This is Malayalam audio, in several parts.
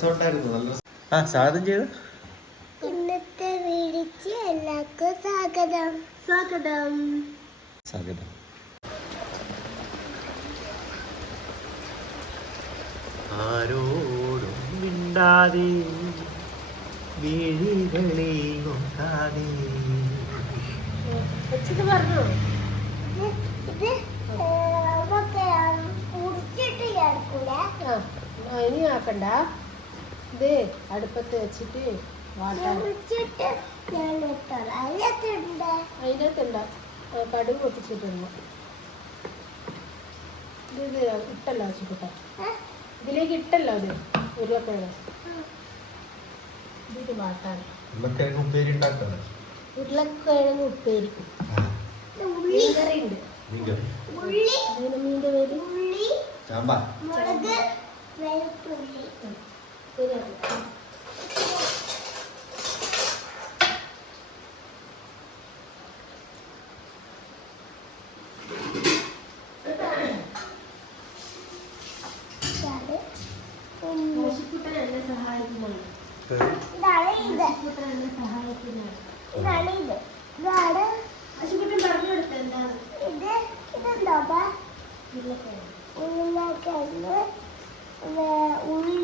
രസമുണ്ടായിരുന്നു നല്ല രസം ആ സ്വാഗതം ചെയ്ത് ഇന്നത്തെ വീടിച്ച് എല്ലാവർക്കും സ്വാഗതം. സ്വാഗതം. സ്വാഗതം. ആരോടും മിണ്ടാതെ വീഴികളെ കൊണ്ടാതെ പറഞ്ഞോ? ഇത് ഇനി ആക്കണ്ട. ഇത് അടുപ്പത്ത് വെച്ചിട്ട് അതിനകത്തുണ്ട്. കടുക് പൊട്ടിച്ചിട്ടുണ്ട്. ഇത് ഇട്ടല്ലോ ചുട്ട ഇതിലേക്ക് ഇട്ടല്ലോ അത് ഉരുളക്കിഴങ്ങ്. ഇത് വാട്ടാൻ. ഉരുളക്കിഴങ്ങ് ഉപ്പേരി ഉരുളക്കിഴങ്ങ് ഉപ്പേരി. മീൻകറി. ഉണ്ട് മീന്റെ പേര്? ഉള്ളി. സാമ്പാർ. മുളക്. വെളുത്തുള്ളി. സഹായിക്കുന്നുണ്ട് ഇതാണ് ഇത്. സഹായിക്കുന്നുണ്ട് ഇതാണ് ഇത് ഇതാണ് ആശുക്കുട്ടൻ പറഞ്ഞു കൊടുത്ത എന്താണ് ഇത് ഇതെന്താ ഉരുളക്കിഴങ്ങ് ഉരുളക്കിഴങ്ങ് വേ- ഉള്ളി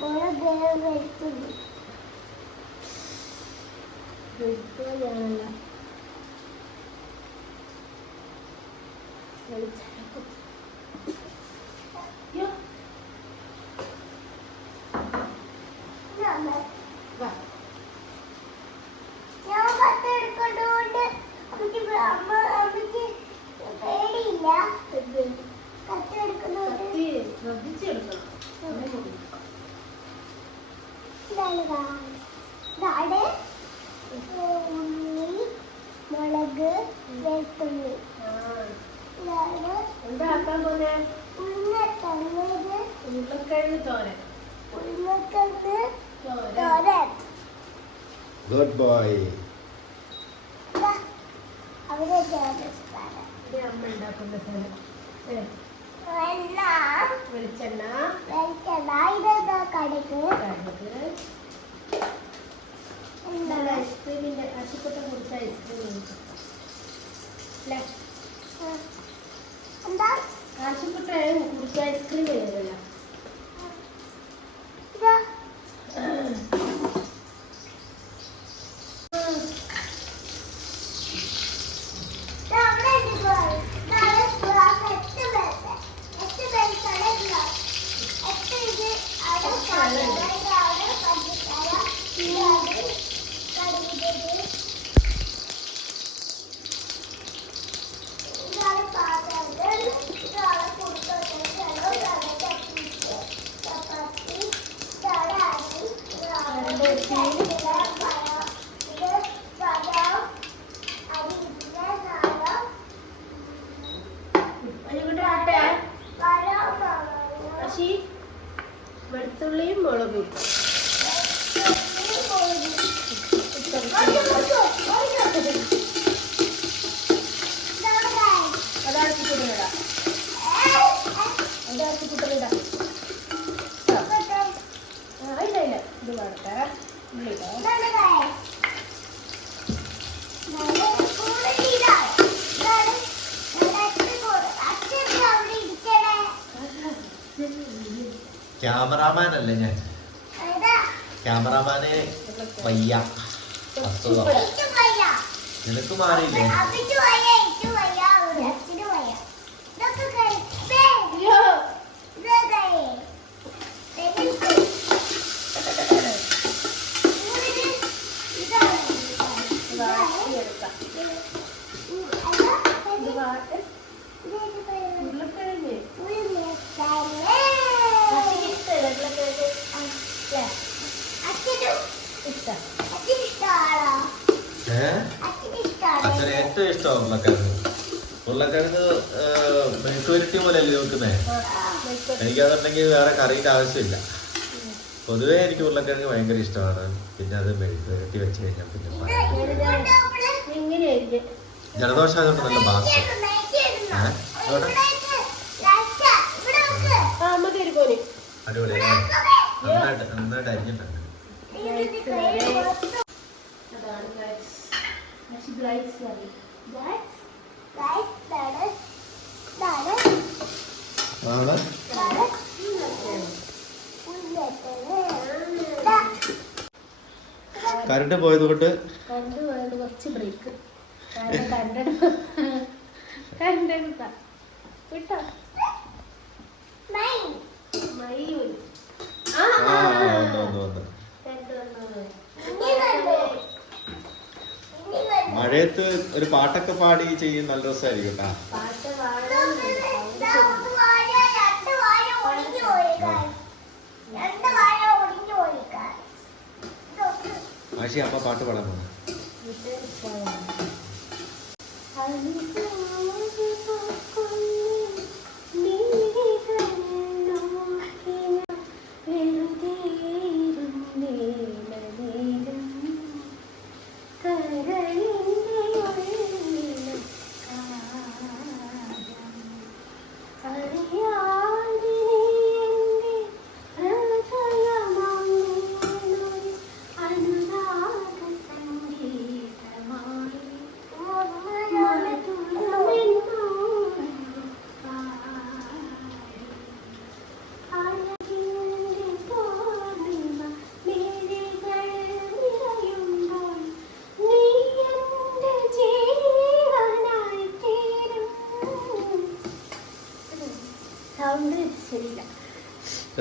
മുളക് വെളുത്തുള്ളി വെളുത്തുള്ളിയാണല്ല വെളിച്ചെണ്ണ അയ്യോ, ഇതാണ്. വാ. ഞാൻ പത്ത് എടുക്കൊണ്ടുകൊണ്ട് അമ്മയ്ക്ക് പ്ര- അമ്മ അമ്മയ്ക്ക് പേടിയില്ല ഇത് കത്ത് എടുക്കുന്നതുകൊണ്ട് കത്തി ശ്രദ്ധിച്ചെടുക്കണം അങ്ങനെ കൊടുക്കണം. ഇതാണ് കാണുന്നത്. ഇതാണ് ഉള്ളി മുളക് വെളുത്തുള്ളി ആ, ഇതാണ് എന്താ ആക്കാൻ പോന്നെ ഉരുളക്കിഴങ്ങ് ഉരുളക്കിഴങ്ങ് തോരൻ. ഉരുളക്കിഴങ്ങ് തോരൻ തോരൻ ഗുഡ് ബോയ്. അവിടെ. അമ്മ ഉണ്ടാക്കുന്ന സ്ഥലം ഏ, എണ്ണ വെളിച്ചെണ്ണ. വെളിച്ചെണ്ണ ഇതെന്താ കടുക്. കടുക് ഐസ്ക്രീമിന്റെ അശുക്കുട്ടൻ കുടിച്ച ഐസ്ക്രീം അല്ലേ? എന്താ? കുടിച്ച ഐസ്ക്രീം ചെയ്തല്ല ഇതാ ഇതാ അവിടെ ഉണ്ട് ഗോൾ. ഇതാണ് ഗ്ലാസ് എട്ട് പേർക്ക്. എട്ട് പേർക്കുള്ള ഗ്ലാസ്. എട്ട് ഇത് അവിടെ പഞ്ചസാര, ഇത് അവിടെ പഞ്ചസാര, ഇത് അവിടെ കടുകിട്ടത്. ഇതാണ് പാത്രങ്ങൾ. ഇതാണ് കുടുക്കകൾ, ജലം, ഇതാണ് ചപ്പാത്തി, ചപ്പാത്തി, ഇതാണ് അരി, ഇതാണ് പഴം, ഇത് പഴം, ഇത് പഴം, അരി, ഇത് സാധനം, അശുക്കുട്ടൻ ആട്ടെ പഴം, പഴം. അശി വെളുത്തുള്ളിയും മുളകും അതാണ് കുട്ടനിടാം അതാണ് കുട്ടനിടാം ആ ഇല്ല ഇല്ല ഇത് വേണ്ടേ ഉള്ളി ഇടാം. ക്യാമറാമാൻ അല്ലേ ഞാൻ? ക്യാമറാമാനെ വയ്യ. അസുഖം നിനക്ക് മാറിയില്ലേ അയ്യോ ഇത് വാട്ടിയെടുക്കാം ഇത് വാട്ട് ഉരുളക്കിഴങ്ങ് അച്ഛന് ഇഷ്ടമല്ല ഉരുളക്കിഴങ്ങ് അല്ലേ ഇഷ്ടം ഏഹ് അച്ഛന് ഏറ്റവും ഇഷ്ടം ഉരുളക്കിഴങ്ങ് ഉരുളക്കിഴങ്ങ് മെഴുക്കുവരട്ടി പോലെയല്ലേ നോക്കുന്നേ എനിക്കതുണ്ടെങ്കിൽ വേറെ കറിയുടെ ആവശ്യമില്ല പൊതുവേ എനിക്ക് ഉരുളക്കിഴങ്ങ് ഭയങ്കര ഇഷ്ടമാണ് പിന്നെ അത് മെഴുക്കുവരട്ടി വെച്ച് കഴിഞ്ഞാൽ പിന്നെ ജലദോഷം അതുകൊണ്ട് നല്ല ബാസ് അടിപൊളിയാണ് നന്നായിട്ട് നന്നായിട്ട് അരിഞ്ഞിട്ടുണ്ട് അതാണ് ഗൈസ് പക്ഷെ ഗ്ലൈസ് ആണ്. കറണ്ട് പോയത് കൊണ്ട് കറണ്ട് പോയത് കുറച്ച് ബ്രേക്ക് കാരണം കറണ്ട് വിട്ടോ? ആ വന്നു വന്നു വന്നു കറണ്ട് വന്നു ഇനി കണ്ടോ? ഇനി കണ്ടോ? മഴയത്ത് ഒരു പാട്ടൊക്കെ പാടി ചെയ്യും നല്ല രസമായിരിക്കും കേട്ടാ. പാട്ട് പാടാൻ പോകുന്നു.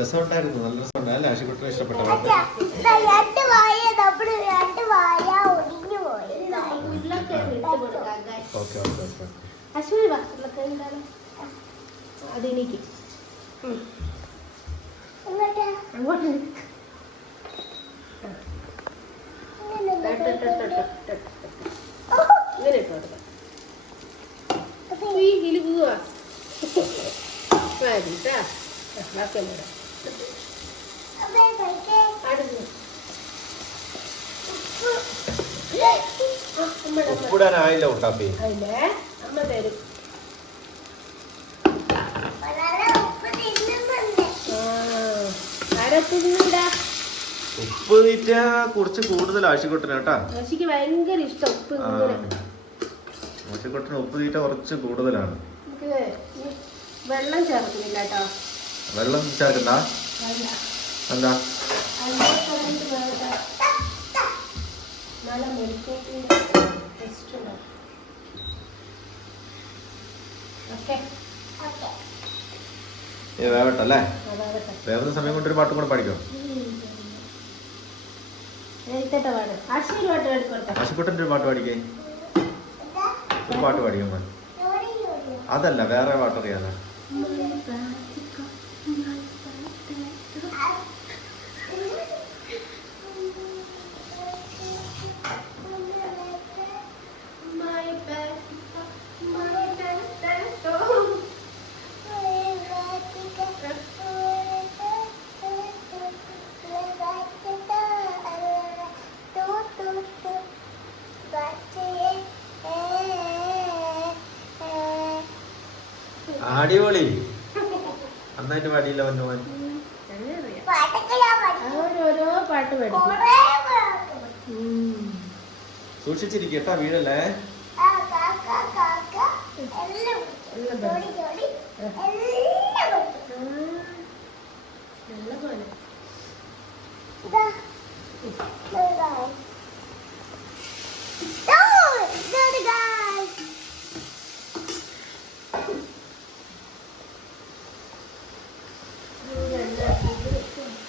രസമുണ്ടായിരുന്നു. നല്ല രസമുണ്ടായിരുന്നു അല്ലേ? ആശുപത്രി ഇഷ്ടപ്പെട്ട അച്ഛാ, പാട്ട് ദാ രണ്ട് വാഴ നമ്മൾ രണ്ട് വാഴ ഒടിഞ്ഞു പോയി guys. ഉരുളക്കിഴങ്ങ് ഇട്ട് കൊടുക്കാം guys. Okay okay okay Ashwini വാ ഉരുളക്കിഴങ്ങ് ഇടാലോ അതെനിക്ക് ഇങ്ങോട്ട് അങ്ങോട്ട് ഇങ്ങനെ ഇട്ട് ഇട്ട് ഇട്ട് ഇട്ട് ഇട്ട് ഇട്ട്. ഓ, ഇങ്ങനെ ഇട്ട് കൊടുക്കാം അപ്പൊ ഈ കിളി പോവാ മതി കേട്ടാ ബാക്കിയൊന്നും ഇടാം. അമ്മേ കഴിക്കേ. അടുത്ത് ഉപ്പ്. ആ, അമ്മയുടെ അമ്മ ഉപ്പിടാനായില്ല ഉട്ടാപ്പി അമ്മ തരും. ഉപ്പ് തീറ്റ കുറച്ച് കൂടുതൽ ആശിക്കുട്ടന് കേട്ടാ. ആശിക്ക് ഭയങ്കര ഇഷ്ടം ഉപ്പ് ആശിക്കുട്ടന് ഉപ്പ് തീറ്റ കുറച്ച് കൂടുതലാണ്. വെള്ളം ചേർക്കുന്നില്ല കേട്ടോ. വെള്ളം ചേർക്കണ്ട എന്താ നല്ല ടേസ്റ്റ് ഉണ്ടാവും ഓക്കെ ഓക്കേ. ഏ വേവട്ടല്ലേ അതാകട്ടെ വേവുന്ന സമയം കൊണ്ട് ഒരു പാട്ടും കൂടെ പഠിക്കോ എഴുത്തട്ട പാട്. അശ്വിനി പാട്ട് എടുക്കട്ടെ ആശിക്കുട്ടന്റെ ഒരു പാട്ട് പാടിക്കേ? ഒരു പാട്ട് ജോലിയോ? അതല്ല വേറെ പാട്ട് അടിപൊളി നന്നായിട്ട് പാടിയില്ല വന്നവൻ മോൻ. ഓരോരോ പാട്ട്. സൂക്ഷിച്ചിരിക്കട്ടാ വീടല്ലേ Go, go, കാക്ക, എല്ലാം എല്ലാം ജോലി, ജോലി, എല്ലാം പഠിച്ചു. ആ, നല്ല പോലെ ഇതാ, ഇതാ guys. ഓ, ഇതാണ് guys. മൂടി ഇവിടെ കൊണ്ട് ഇട്ടു. തുറന്ന് ഇരുന്നിട്ട്. ഇത് വേണ്ട ഇനി വെച്ചിട്ട് വേണം എന്തേ ഇതാ നന്നായിട്ട് വേണ്ടിയിട്ടുണ്ട്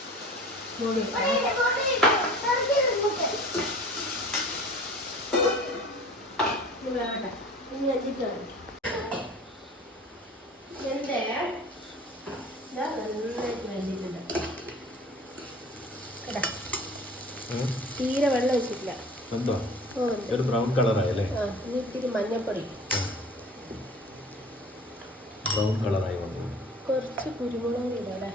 കേട്ടാ? തീരെ വെള്ളം വെച്ചിട്ടില്ല എന്തോ. ഒരു ബ്രൗൺ കളറായല്ലേ? ഇത്തിരി മഞ്ഞപ്പൊടി. ബ്രൗൺ കളറായി വന്നു. കുറച്ച് കുരുമുളക് ഇടാം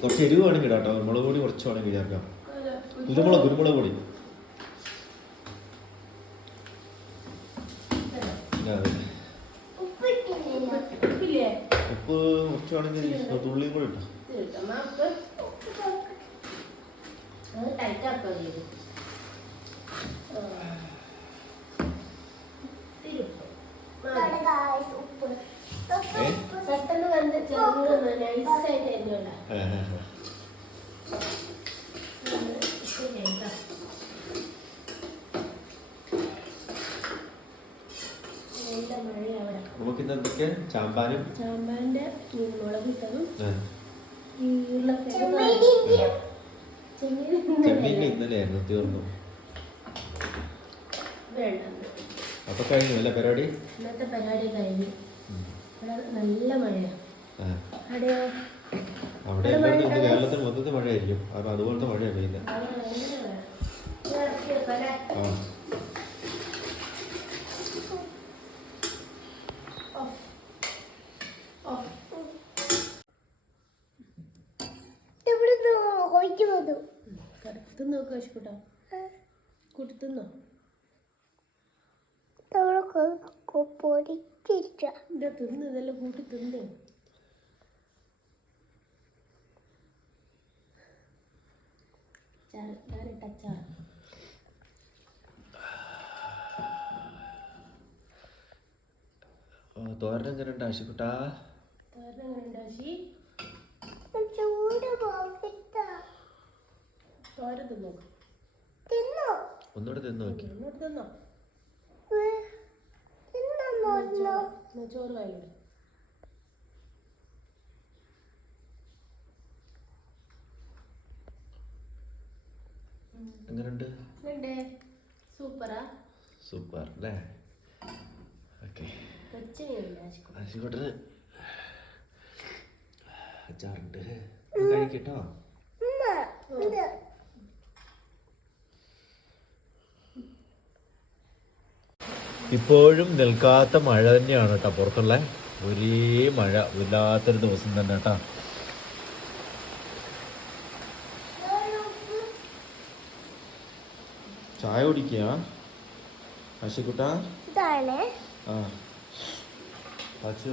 കുറച്ച് എരിവ് വേണമെങ്കിൽ കേട്ടോ മുളക് പൊടി കുറച്ച് വേണമെങ്കിൽ ചേർക്കാം. കുരുമുളക് കുരുമുളക് പൊടി പിന്നെ അത്. ഉപ്പിട്ടില്ല ഉപ്പില്ലേ ഉപ്പ് കുറച്ചാണെങ്കിൽ തുള്ളിയും കൂടി ഇട്ടോ? പെട്ടെന്ന് വന്ന് ചെറുങ്ങനെ നൈസായിട്ട് തന്നെയല്ല ഏ, ഏ, ഏ. നല്ല മഴ അവിടെ ചാമ്പാനും? ചാമ്പാന്റെ മുളക് ഇട്ടതും ഈ ചെമ്മീൻ ഇന്നലെയായിരുന്നു തീർന്നു. വേണ്ട. അപ്പൊ കഴിഞ്ഞു അല്ലേ പരിപാടി? ഇന്നത്തെ പരിപാടി കഴിഞ്ഞു. നല്ല മഴയാണ് ആ. അവിടെ ഇന്ന് കേരളത്തിൽ മൊത്തത്തിൽ മഴയായിരിക്കും. അപ്പൊ അതുപോലത്തെ മഴയാണ് പെയ്യുന്നത് നല്ല? ആ. നോക്ക് പൊടിച്ചിരിക്ക. ഇതാ തിന്ന് ഇതെല്ലാം കൂട്ടി തിന്ന്. ചാറ് ചാറിട്ട ചാറ്? ഓ, തോരൻ എങ്ങനെ ഉണ്ട് ആശിക്കുട്ടാ തോരൻ എങ്ങനെ തോരൻ തിന്നോ? ഒന്നുകൂടെ തിന്ന് നോക്കി. ചോറ് വാങ്ങിയിട് എങ്ങനെയുണ്ട് സൂപ്പറാ. സൂപ്പർ അല്ലേ? ഓക്കെ. ആശിക്കോട്ടന് അച്ചാറുണ്ട്. കഴിക്കട്ടോ ഉമ്മ ഇത് ഇപ്പോഴും നിൽക്കാത്ത മഴ തന്നെയാണ് കേട്ടോ പുറത്തുള്ള ഒരേ മഴ. ഇല്ലാത്തൊരു ദിവസം തന്നെ കേട്ടോ ചായ കുടിക്കുക ആശിക്കുട്ട ഇതാണ് ആ. അച്ചു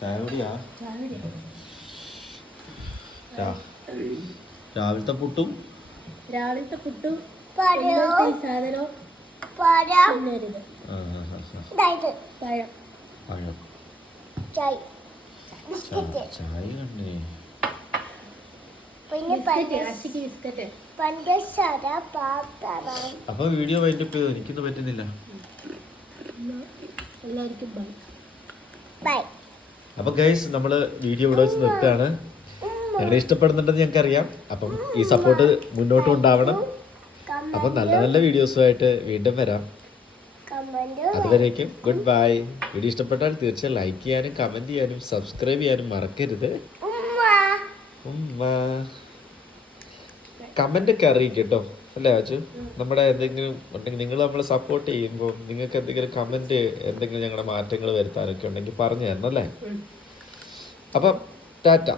ചായ കുടിയാ? രാവിലത്തെ പുട്ടും? രാവിലത്തെ പുട്ടും സാധനവും പഴം. പഴം. പഴം. ചായ്. ചായ കണ്ടേ. അപ്പൊ വീഡിയോ വൈൻഡപ്പ് ചെയ്തു എനിക്കൊന്നും പറ്റുന്നില്ല. എല്ലാവർക്കും ബൈ. ബൈ. അപ്പൊ ഗൈസ് നമ്മൾ വീഡിയോ ഇവിടെ വെച്ച് നിർത്തുകയാണ്. ഞങ്ങളെ ഇഷ്ടപ്പെടുന്നുണ്ടെന്ന് ഞങ്ങൾക്ക് അറിയാം അപ്പം ഈ സപ്പോർട്ട് മുന്നോട്ടും ഉണ്ടാവണം. അപ്പം നല്ല നല്ല വീഡിയോസുമായിട്ട് വീണ്ടും വരാം. അതുവരേക്കും ഗുഡ് ബൈ. വീഡിയോ ഇഷ്ടപ്പെട്ടാൽ തീർച്ചയായും ലൈക്ക് ചെയ്യാനും കമന്റ് ചെയ്യാനും സബ്സ്ക്രൈബ് ചെയ്യാനും മറക്കരുത്. ഉമ്മ. ഉമ്മ. കമന്റ് ഒക്കെ അറിയിക്കും കേട്ടോ അല്ലേ അച്ചു നമ്മുടെ എന്തെങ്കിലും ഉണ്ടെങ്കിൽ നിങ്ങൾ നമ്മളെ സപ്പോർട്ട് ചെയ്യുമ്പോൾ നിങ്ങൾക്ക് എന്തെങ്കിലും കമന്റ് എന്തെങ്കിലും ഞങ്ങളുടെ മാറ്റങ്ങൾ വരുത്താനൊക്കെ ഉണ്ടെങ്കിൽ പറഞ്ഞു തരണം അല്ലേ? അപ്പം ടാറ്റ.